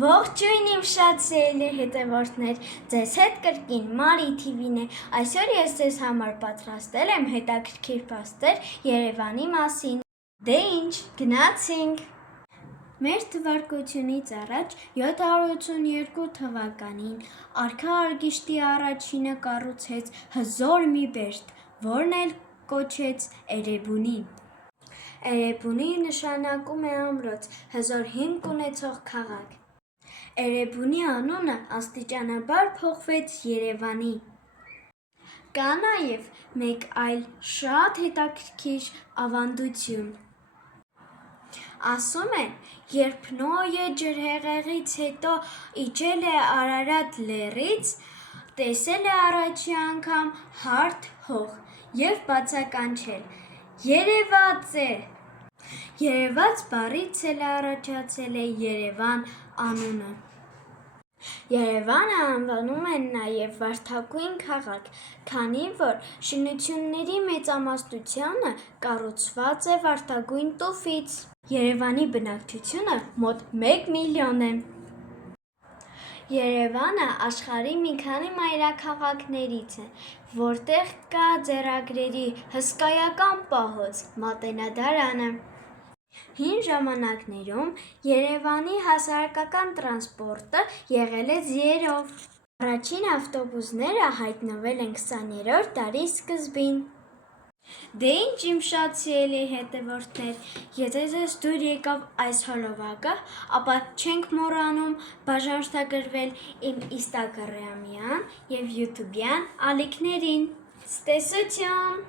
Ողջույն իմ շատ սիրելի հետևորդներ, ձեզ հետ կրկին Մարի TV-ն է, այսօր ես ձեզ համար պատրաստել եմ հետաքրքիր փաստեր Երևանի մասին, դե ինչ, գնացինք։ Մեր թվարկությունից առաջ 782 թվականին արքա Արգիշտի առաջինը կառուցեց հզոր մի բերդ, որն էլ կոչեց Էրեբունի։ Էրեբունի նշանակում է ամրոց, հզոր հիմք ունեցող քաղաք։ Էրեբունի անունը աստիճանաբար փոխվեց Երևանի։ Կա նաև մեկ այլ շատ հետաքրքիր ավանդություն։ Ասում են, երբ Նոյը ջրհեղեղից հետո իջել է Արարատ լեռից, տեսել է առաջի անգամ հարթ հող և բացականչել. «Երևաց է»։ Երևաց բառից էլ առաջացել է Երևան անունը։ Երևանը անվանում են նաև վարդագույն քաղաք, քանի որ շինությունների մեծամասնությունը կառուցված է վարդագույն տուֆից։ Երևանի բնակչությունը մոտ 1 միլիոն է։ Երևանը աշխարհի մի քանի մայրաքաղաքներից է, որտեղ կա ձեռագրերի հսկայական պահոց՝ Մատենադարանը։ Հին ժամանակներում Երևանի հասարակական տրանսպորտը եղել է ձիերով։ Առաջին ավտոբուսները հայտնվել են 20-րդ դարի սկզբին։ Դե ինչ իմ շատ սիրելի հետևորդներ, եթե ձեզ դուր եկավ այս հոլովակը, ապա չենք մոռանում բաժանորդագրվել իմ ինստագրամյան և յութուբյան ալիքներին։ Ցտեսություն։